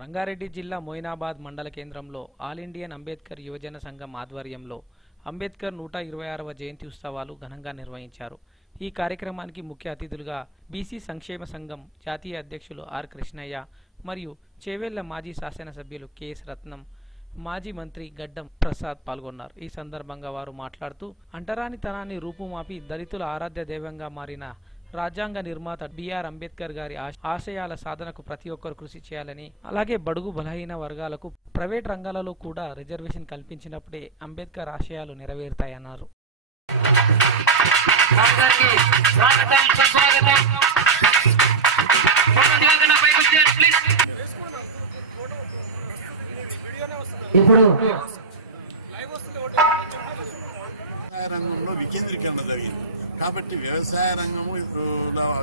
రంగారెడ్డి జిల్లా మొయినాబాద్ మండల కేంద్రంలో ఆల్ ఇండియన్ అంబేద్కర్ యువజన సంఘం ఆధ్వర్యంలో అంబేద్కర్ నూట ఇరవై ఆరవ జయంతి ఉత్సవాలు ఘనంగా నిర్వహించారు. ఈ కార్యక్రమానికి ముఖ్య అతిథులుగా బీసీ సంక్షేమ సంఘం జాతీయ అధ్యక్షులు ఆర్ కృష్ణయ్య మరియు చేవెళ్ళ మాజీ శాసనసభ్యులు కెఎస్ రత్నం మాజీ మంత్రి గడ్డం ప్రసాద్ పాల్గొన్నారు. ఈ సందర్భంగా వారు మాట్లాడుతూ అంటరానితనాన్ని రూపుమాపి దళితుల ఆరాధ్య దైవంగా మారిన రాజ్యాంగ నిర్మాత బిఆర్ అంబేద్కర్ గారి ఆశ- ఆశయాల సాధనకు ప్రతి ఒక్కరు కృషి చేయాలని అలాగే బడుగు బలహీన వర్గాలకు ప్రైవేట్ రంగాలలో కూడా రిజర్వేషన్ కల్పించినప్పుడే అంబేద్కర్ ఆశయాలు నెరవేరుతాయన్నారు. ఇప్పుడు రంగంలో వికేంద్రీకరణ జరిగింది. కాబట్టి వ్యవసాయ రంగము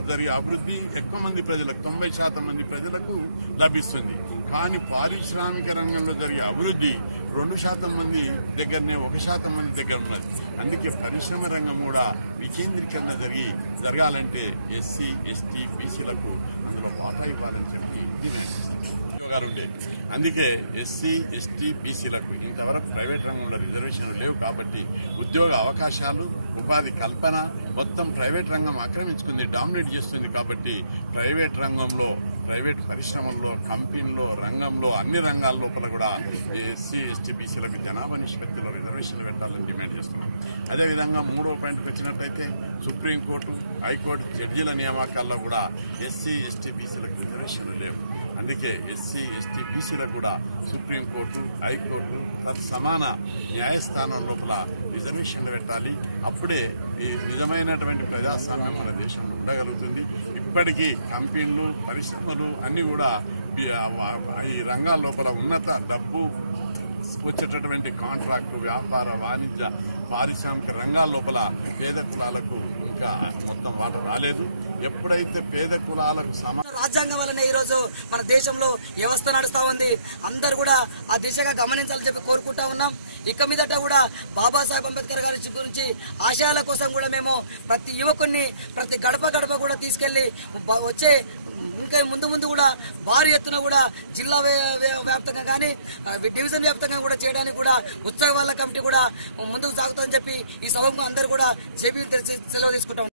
జరిగే అభివృద్ధి ఎక్కువ మంది ప్రజలకు తొంభై శాతం మంది ప్రజలకు లభిస్తుంది. కానీ పారిశ్రామిక రంగంలో జరిగే అభివృద్ధి రెండు శాతం మంది దగ్గరనే ఒక శాతం మంది దగ్గర ఉన్నది. అందుకే పరిశ్రమ రంగం కూడా వికేంద్రీకరణ జరిగి జరగాలంటే ఎస్సీ ఎస్టీ బీసీలకు అందులో వాటా ఇవ్వాలని చెప్పి డిమాండ్ పథకాలు ఉండేవి అందుకే ఎస్సీ ఎస్టీ బీసీలకు ఇంతవరకు ప్రైవేట్ రంగంలో రిజర్వేషన్లు లేవు కాబట్టి ఉద్యోగ అవకాశాలు ఉపాధి కల్పన మొత్తం ప్రైవేట్ రంగం ఆక్రమించుకుంది డామినేట్ చేస్తుంది కాబట్టి ప్రైవేట్ రంగంలో ప్రైవేట్ పరిశ్రమల్లో కంపెనీలో రంగంలో అన్ని రంగాల లోపల కూడా ఎస్సీ ఎస్టీ బీసీలకు జనాభా నిష్పత్తిలో రిజర్వేషన్లు పెట్టాలని డిమాండ్ చేస్తున్నాం. అదేవిధంగా మూడో పాయింట్కి వచ్చినట్లయితే సుప్రీంకోర్టు హైకోర్టు జడ్జీల నియామకాల్లో కూడా ఎస్సీ ఎస్టీ బీసీలకు రిజర్వేషన్లు లేవు. అందుకే ఎస్సీ ఎస్టీ బీసీలకు కూడా సుప్రీంకోర్టు హైకోర్టు సమాన న్యాయస్థానం లోపల రిజర్వేషన్లు పెట్టాలి. అప్పుడే ఈ నిజమైనటువంటి ప్రజాస్వామ్యం మన దేశంలో ఉండగలుగుతుంది. ఇప్పటికీ కంపెనీలు పరిశ్రమలు అన్నీ కూడా ఈ- ఈ రంగాల లోపల ఉన్నత డబ్బు వచ్చేటటువంటి కాంట్రాక్టు వ్యాపార వాణిజ్య పారిశ్రామిక రంగాల లోపల పేద కులాలకు ఇంకా మొత్తం మాట రాలేదు. ఎప్పుడైతే పేద కులాలకు సమా రాజ్యాంగం వలన ఈ రోజు మన దేశంలో వ్యవస్థ నడుస్తా ఉంది. అందరు కూడా ఆ దిశగా గమనించాలని చెప్పి కోరుకుంటా ఉన్నాం. ఇక మీదట కూడా బాబాసాహెబ్ అంబేద్కర్ గారి గురించి ఆశయాల కోసం కూడా మేము ప్రతి యువకుడిని ప్రతి గడప గడప కూడా తీసుకెళ్ళి వచ్చే ఇంకా ముందు ముందు కూడా భారీ ఎత్తున కూడా జిల్లా వ్య- వ్యాప్తంగా కానీ డివిజన్ వ్యాప్తంగా కూడా చేయడానికి కూడా ఉత్సవాల కమిటీ కూడా ముందుకు సాగుతుందని చెప్పి ఈ సభకు అందరూ కూడా చెప్పి సెలవు తీసుకుంటాం